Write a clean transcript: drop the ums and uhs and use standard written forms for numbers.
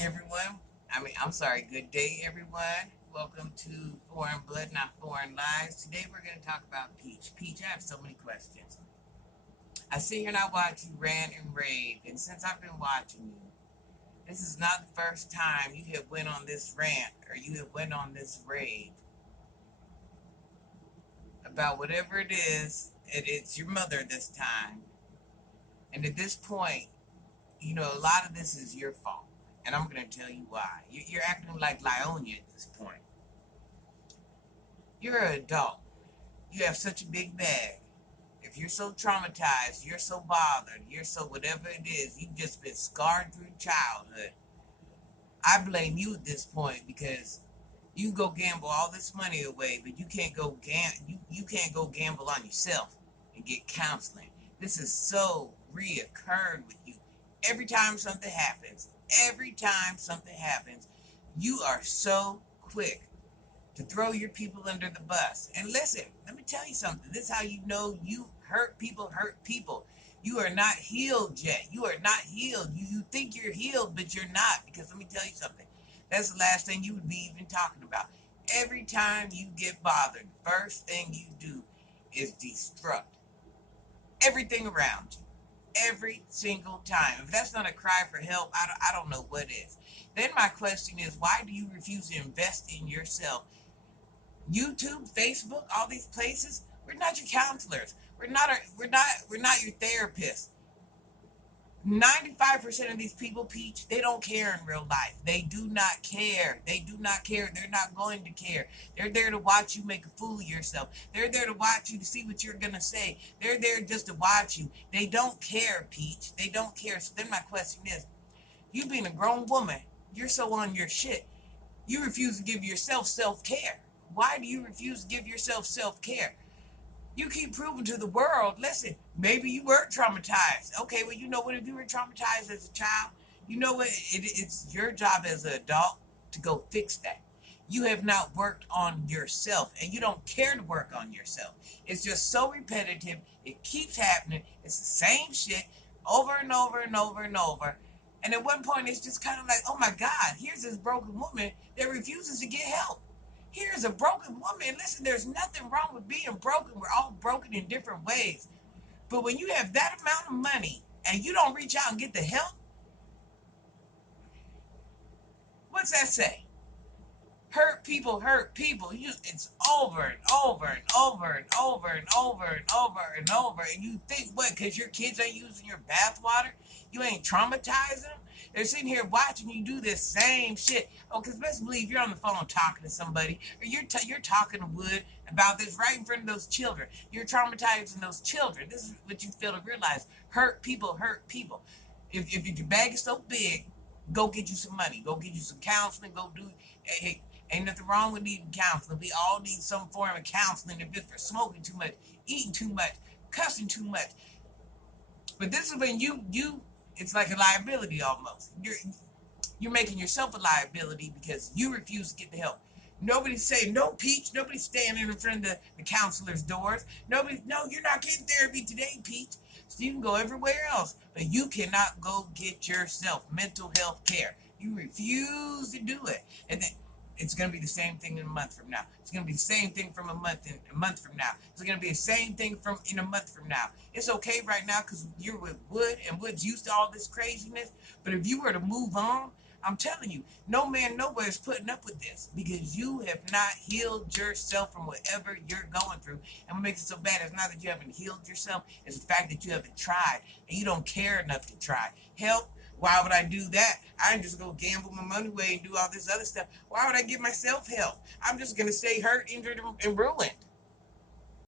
everyone. I'm sorry, good day, everyone. Welcome to Foreign Blood, Not Foreign Lives. Today we're going to talk about Peach. Peach, I have so many questions. I sit here and I watch you rant and rave, and since I've been watching you, this is not the first time you have went on this rant or you have went on this rave about whatever it is, and it's your mother this time. And at this point, a lot of this is your fault. And I'm going to tell you why. You're acting like Lyonia at this point. You're an adult. You have such a big bag. If you're so traumatized, you're so bothered, you're so whatever it is, you've just been scarred through childhood. I blame you at this point because you go gamble all this money away, but you can't go you can't go gamble on yourself and get counseling. This is so reoccurred with you. Every time something happens, you are so quick to throw your people under the bus. And listen, let me tell you something. This is how you know you hurt people. You are not healed yet. You are not healed. You think you're healed, but you're not. Because let me tell you something. That's the last thing you would be even talking about. Every time you get bothered, the first thing you do is destruct everything around you. Every single time. If that's not a cry for help, I don't know what is. Then my question is, why do you refuse to invest in yourself? YouTube, Facebook, all these places, we're not your counselors. We're not your therapists. 95% of these people, Peach, they don't care in real life. They do not care. They do not care. They're not going to care. They're there to watch you make a fool of yourself. They're there to watch you to see what you're going to say. They're there just to watch you. They don't care, Peach. They don't care. So then my question is, you being a grown woman, you're so on your shit. You refuse to give yourself self-care. Why do you refuse to give yourself self-care? You keep proving to the world, listen, maybe you were traumatized. Okay, well, you know what? If you were traumatized as a child, you know what? It's your job as an adult to go fix that. You have not worked on yourself, and you don't care to work on yourself. It's just so repetitive. It keeps happening. It's the same shit over and over and over and over. And at one point, it's just kind of like, oh my God, here's this broken woman that refuses to get help. Here's a broken woman. Listen, there's nothing wrong with being broken. We're all broken in different ways. But when you have that amount of money and you don't reach out and get the help, what's that say? Hurt people hurt people. It's over and over and over and over and over and over and over. And you think what? Because your kids ain't using your bathwater? You ain't traumatizing them? They're sitting here watching you do this same shit. Oh, because best believe you're on the phone talking to somebody, or you're talking to Wood about this right in front of those children. You're traumatizing those children. This is what you fail to realize. Hurt people hurt people. If your bag is so big, go get you some money. Go get you some counseling. Go do. Hey, ain't nothing wrong with needing counseling. We all need some form of counseling. If it's for smoking too much, eating too much, cussing too much. But this is when you it's like a liability almost. You're making yourself a liability because you refuse to get the help. Nobody's saying no, Peach. Nobody's standing in front of the counselor's doors. No, you're not getting therapy today, Peach. So you can go everywhere else, but you cannot go get yourself mental health care. You refuse to do it, and then it's going to be the same thing in a month from now. It's going to be the same thing from a month from now. It's going to be the same thing in a month from now. It's okay right now because you're with Wood and Wood's used to all this craziness. But if you were to move on, I'm telling you, no man nowhere is putting up with this because you have not healed yourself from whatever you're going through. And what makes it so bad is not that you haven't healed yourself, it's the fact that you haven't tried and you don't care enough to try. Help. Why would I do that? I can just go gamble my money away and do all this other stuff. Why would I give myself help? I'm just going to stay hurt, injured, and ruined.